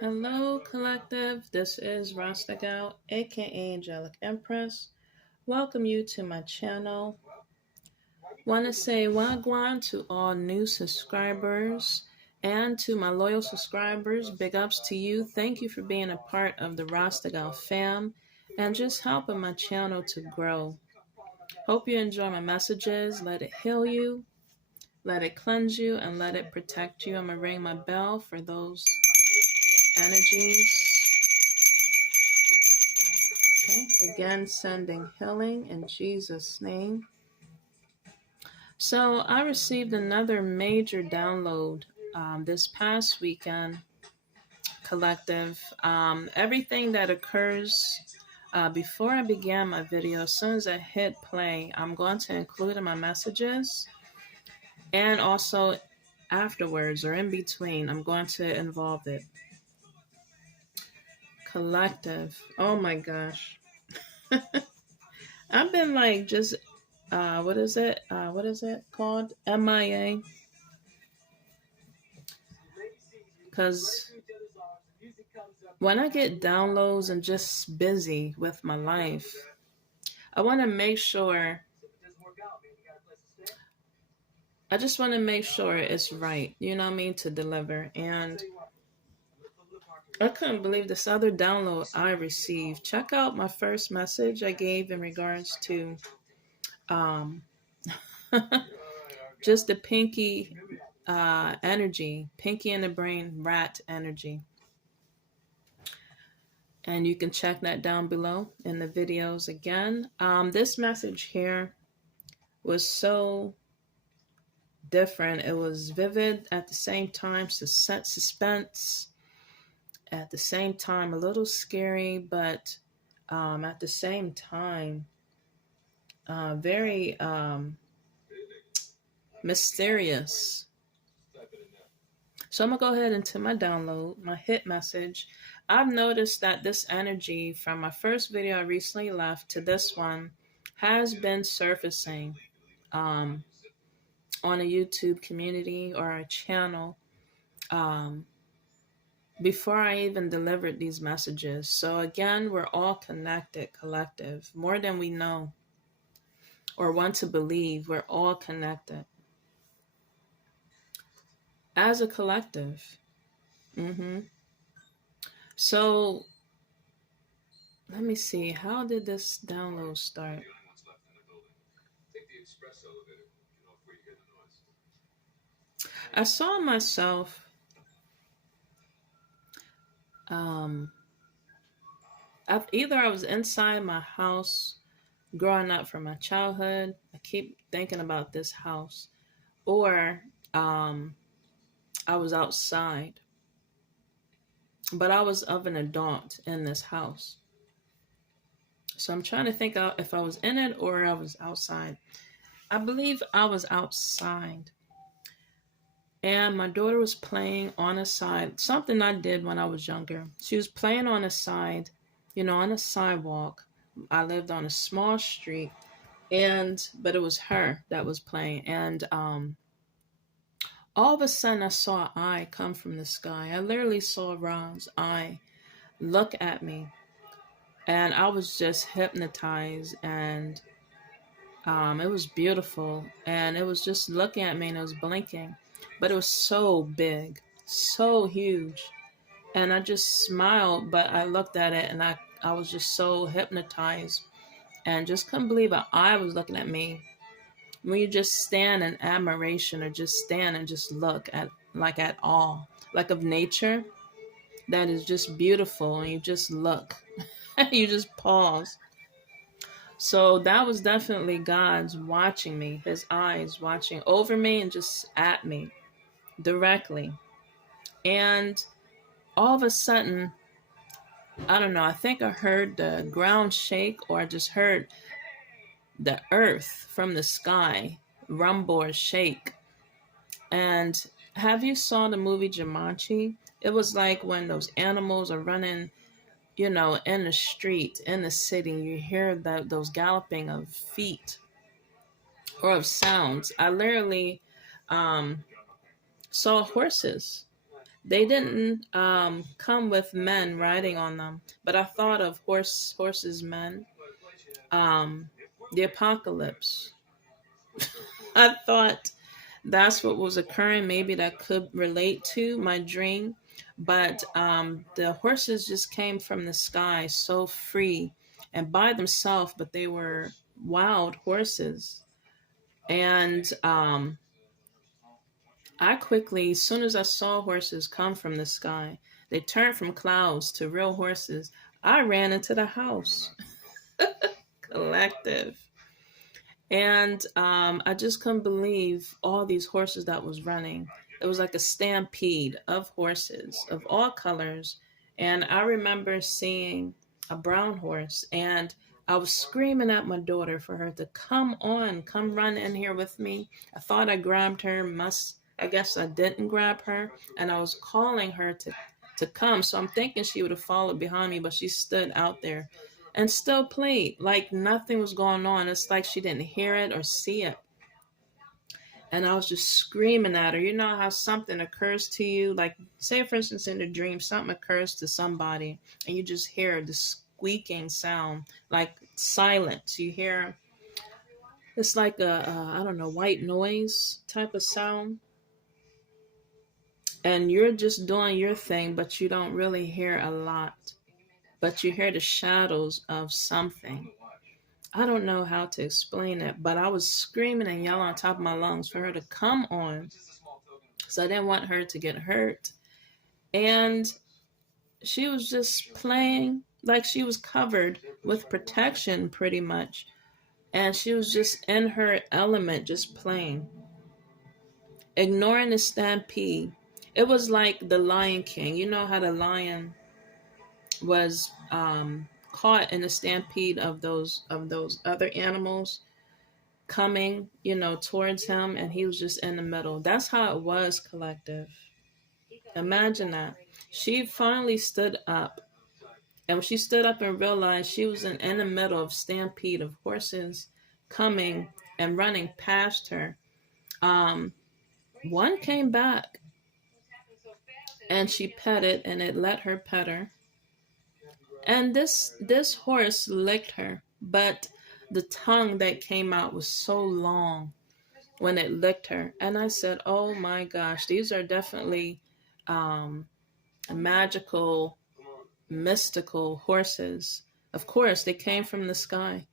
Hello, collective. This is Rasta Gal, aka Angelic Empress. Welcome you to my channel. Want to say wagwan to all new subscribers and to my loyal subscribers. Big ups to you. Thank you for being a part of the Rasta Gal fam and just helping my channel to grow. Hope you enjoy my messages. Let it heal you, let it cleanse you, and let it protect you. I'm gonna ring my bell for those energies. Okay, again, sending healing in Jesus' name. So I received another major download this past weekend, collective. Everything that occurs before I began my video, as soon as I hit play, I'm going to include in my messages, and also afterwards or in between, I'm going to involve it. Collective. Oh my gosh. I've been like just what is it? What is it called? MIA. Because when I get downloads and just busy with my life, I want to make sure. I just want to make sure it's right. You know what I mean? To deliver. And I couldn't believe this other download I received. Check out my first message I gave in regards to um, just the pinky energy, pinky in the brain, rat energy. And you can check that down below in the videos again. This message here was so different. It was vivid at the same time, suspense at the same time, a little scary, but at the same time, very mysterious. So I'm going to go ahead into my download, my hit message. I've noticed that this energy from my first video I recently left to this one has been surfacing on a YouTube community or a channel before I even delivered these messages. So again, we're all connected, collective, more than we know or want to believe. We're all connected as a collective. So let me see. How did this download start? I saw myself either I was inside my house growing up from my childhood. I keep thinking about this house. Or I was outside. But I was of an adult in this house. So I'm trying to think out if I was in it or I was outside. I believe I was outside. And my daughter was playing on a side, something I did when I was younger. She was playing on a side, on a sidewalk. I lived on a small street, but it was her that was playing. And all of a sudden I saw an eye come from the sky. I literally saw Ron's eye look at me. And I was just hypnotized, and it was beautiful. And it was just looking at me, and it was blinking. But it was so big, so huge. And I just smiled, but I looked at it, and I was just so hypnotized and just couldn't believe an eye was looking at me. When you just stand in admiration or just stand and just look at awe, like of nature that is just beautiful, and you just look. You just pause. So that was definitely God's watching me, his eyes watching over me and just at me directly. And all of a sudden, I don't know, I think I heard the ground shake, or I just heard the earth from the sky rumble or shake. And have you saw the movie Jumanji? It was like when those animals are running in the street, in the city, you hear those galloping of feet or of sounds. I literally saw horses, They didn't come with men riding on them, but I thought of horses, men, um, the apocalypse. I thought that's what was occurring. Maybe that could relate to my dream. But the horses just came from the sky so free and by themselves, but they were wild horses. And I quickly, as soon as I saw horses come from the sky, they turned from clouds to real horses. I ran into the house. Collective. And I just couldn't believe all these horses that was running. It was like a stampede of horses of all colors. And I remember seeing a brown horse, and I was screaming at my daughter for her to come on, come run in here with me. I thought I grabbed her, I guess I didn't grab her, and I was calling her to come. So I'm thinking she would have followed behind me, but she stood out there and still played like nothing was going on. It's like she didn't hear it or see it. And I was just screaming at her. You know how something occurs to you, like say for instance in a dream, something occurs to somebody and you just hear the squeaking sound, like silence. You hear it's like I don't know, white noise type of sound. And you're just doing your thing, but you don't really hear a lot. But you hear the shadows of something. I don't know how to explain it, but I was screaming and yelling on top of my lungs for her to come on. So I didn't want her to get hurt. And she was just playing like she was covered with protection pretty much. And she was just in her element, just playing, ignoring the stampede. It was like the Lion King. You know how the lion was caught in a stampede of those other animals coming, towards him, and he was just in the middle. That's how it was, collective. Imagine that. She finally stood up, and when she stood up and realized she was in the middle of stampede of horses coming and running past her, one came back, and she petted, and it let her pet her. And this horse licked her, but the tongue that came out was so long when it licked her. And I said, oh my gosh, these are definitely magical, mystical horses. Of course, they came from the sky,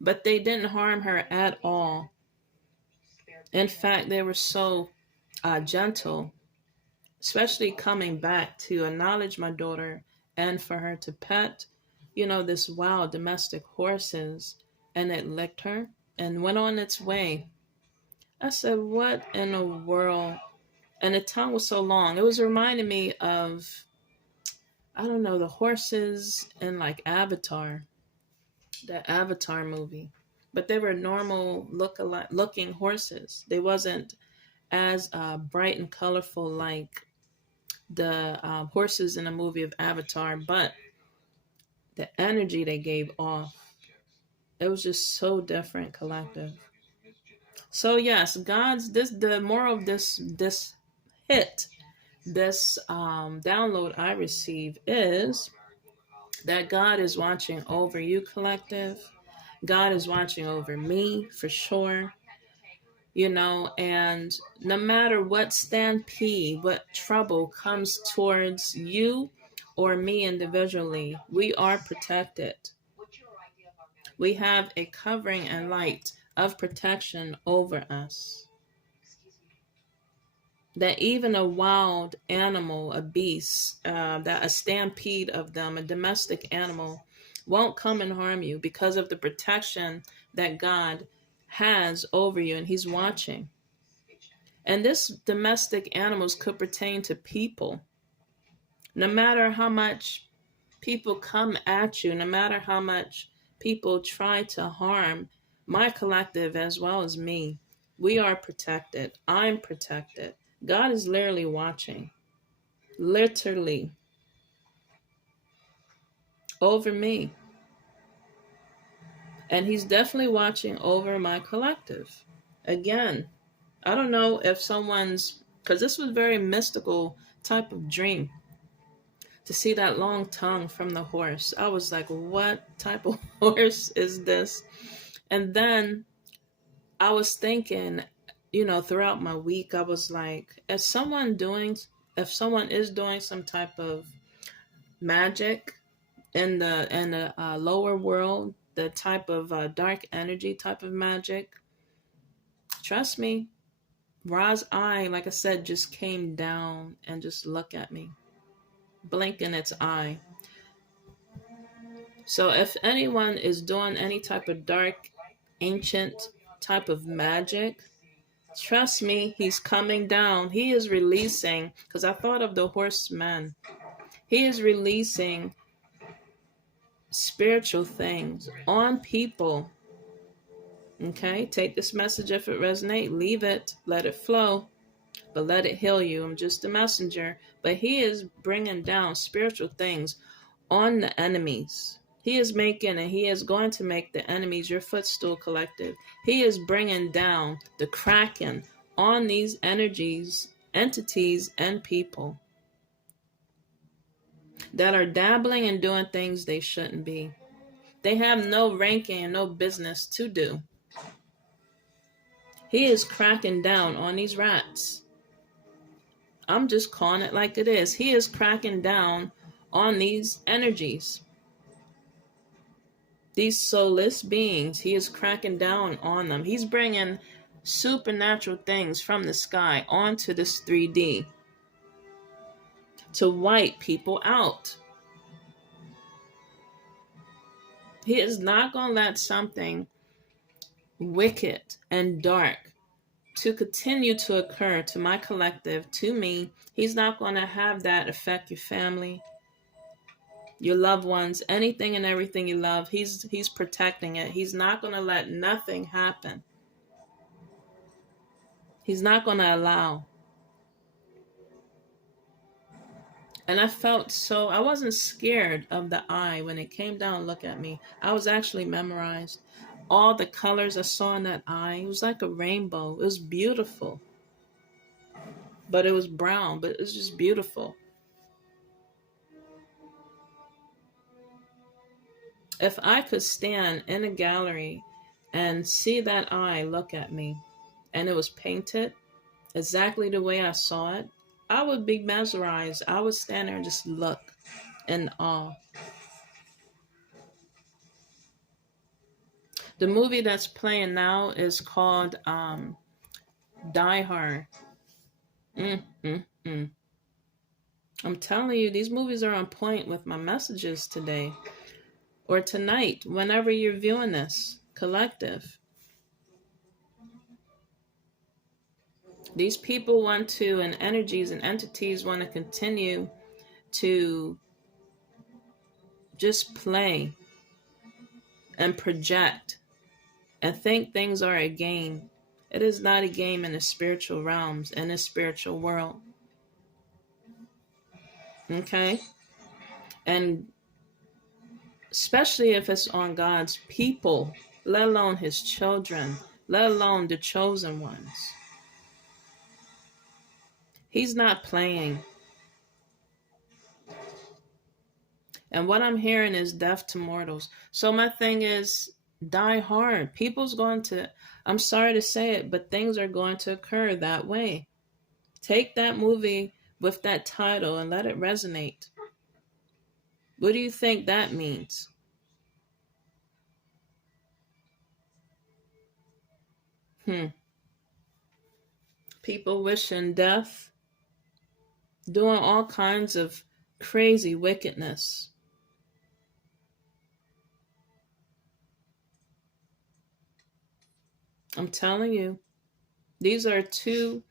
but they didn't harm her at all. In fact, they were so gentle, especially coming back to acknowledge my daughter and for her to pet, this wild domestic horses. And it licked her and went on its way. I said, what in the world? And the tongue was so long. It was reminding me of, I don't know, the horses in like Avatar, the Avatar movie. But they were normal looking horses. They wasn't as bright and colorful like the horses in the movie of Avatar, but the energy they gave off, it was just so different, collective. So yes, the moral of this hit, this download I receive is that God is watching over you, collective. God is watching over me for sure. And no matter what stampede, what trouble comes towards you or me individually, we are protected. We have a covering and light of protection over us. That even a wild animal, a beast, that a stampede of them, a domestic animal, won't come and harm you because of the protection that God has over you, and He's watching. And this domestic animals could pertain to people. No matter how much people come at you, no matter how much people try to harm my collective as well as me, we are protected. I'm protected. God is literally watching, literally, over me. And He's definitely watching over my collective. Again, I don't know if someone's because this was very mystical type of dream. To see that long tongue from the horse, I was like, what type of horse is this? And then I was thinking, throughout my week, I was like, if someone is doing some type of magic in the lower world, the type of dark energy type of magic, trust me, Ra's eye, like I said, just came down and just looked at me, blinking its eye. So if anyone is doing any type of dark, ancient type of magic, trust me, he's coming down. He is releasing, because I thought of the horseman. He is releasing spiritual things on people. Okay, take this message if it resonates, leave it, let it flow, but let it heal you. I'm just a messenger. But he is bringing down spiritual things on the enemies. He is making, and he is going to make the enemies your footstool collective. He is bringing down the kraken on these energies, entities, and people that are dabbling and doing things they shouldn't be. They have no ranking and no business to do. He is cracking down on these rats. I'm just calling it like it is. He is cracking down on these energies. These soulless beings, he is cracking down on them. He's bringing supernatural things from the sky onto this 3D to wipe people out. He is not going to let something wicked and dark to continue to occur to my collective, to me. He's not going to have that affect your family, your loved ones, anything and everything you love. He's protecting it. He's not going to let nothing happen. He's not going to allow. And I wasn't scared of the eye when it came down and looked at me. I was actually memorized. All the colors I saw in that eye, it was like a rainbow. It was beautiful. But it was brown, but it was just beautiful. If I could stand in a gallery and see that eye look at me, and it was painted exactly the way I saw it, I would be mesmerized. I would stand there and just look in awe. The movie that's playing now is called Die Hard. I'm telling you, these movies are on point with my messages today or tonight, whenever you're viewing this collective. These people want to, and energies and entities want to continue to just play and project and think things are a game. It is not a game in the spiritual realms, in the spiritual world. Okay? And especially if it's on God's people, let alone his children, let alone the chosen ones. He's not playing. And what I'm hearing is death to mortals. So my thing is, die hard. People's going to, I'm sorry to say it, but things are going to occur that way. Take that movie with that title and let it resonate. What do you think that means? People wishing death, doing all kinds of crazy wickedness. I'm telling you, these are two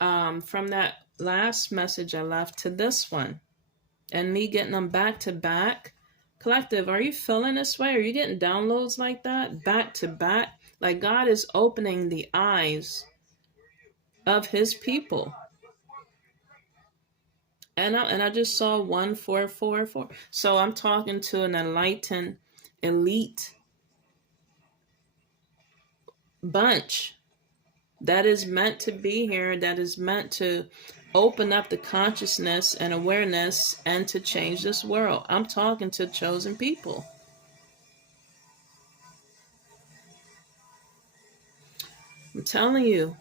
from that last message I left to this one, and me getting them back to back. Collective, are you feeling this way? Are you getting downloads like that, back to back? Like God is opening the eyes of his people. And I just saw 1444. So I'm talking to an enlightened elite bunch. that is meant to be here, that is meant to open up the consciousness and awareness and to change this world. I'm talking to chosen people. I'm telling you,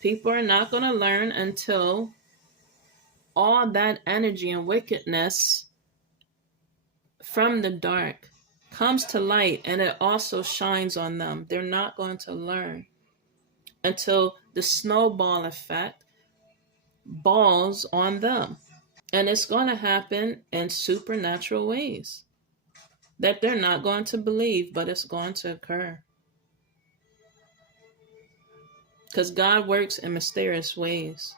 people are not going to learn until all that energy and wickedness from the dark comes to light and it also shines on them. They're not going to learn until the snowball effect balls on them. And it's going to happen in supernatural ways that they're not going to believe, but it's going to occur. Because God works in mysterious ways.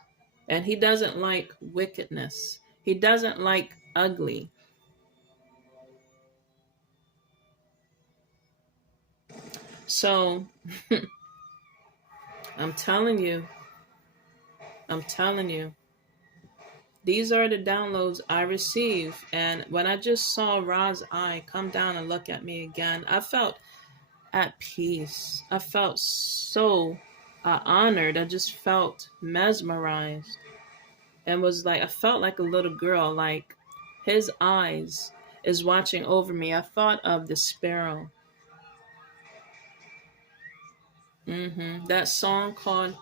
And He doesn't like wickedness. He doesn't like ugly. So, I'm telling you, these are the downloads I receive. And when I just saw Ra's eye come down and look at me again, I felt at peace. I felt so honored. I just felt mesmerized. And was like, I felt like a little girl, like his eyes is watching over me. I thought of the sparrow. That song called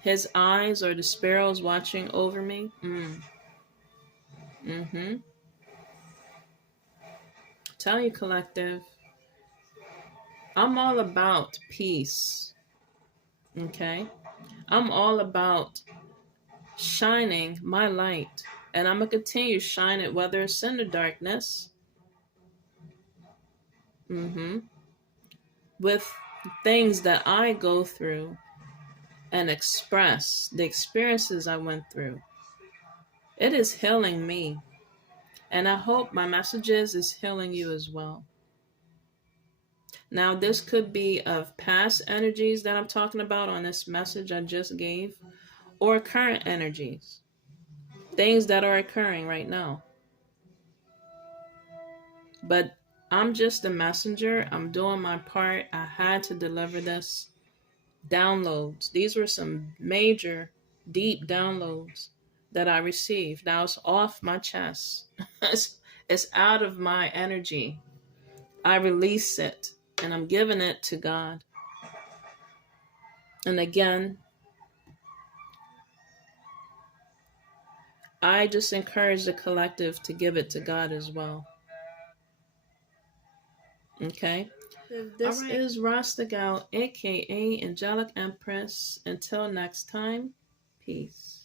His Eyes or the Sparrows Watching Over Me. Tell you, collective, I'm all about peace. Okay? I'm all about shining my light. And I'm going to continue to shine it, whether it's in the darkness. With things that I go through and express, the experiences I went through. It is healing me. And I hope my messages is healing you as well. Now, this could be of past energies that I'm talking about on this message I just gave, or current energies, things that are occurring right now. But I'm just a messenger. I'm doing my part. I had to deliver this. Downloads. These were some major, deep downloads that I received. Now it's off my chest. It's out of my energy. I release it and I'm giving it to God. And again, I just encourage the collective to give it to God as well. Okay? This is Rasta Gal, aka Angelic Empress. Until next time, peace.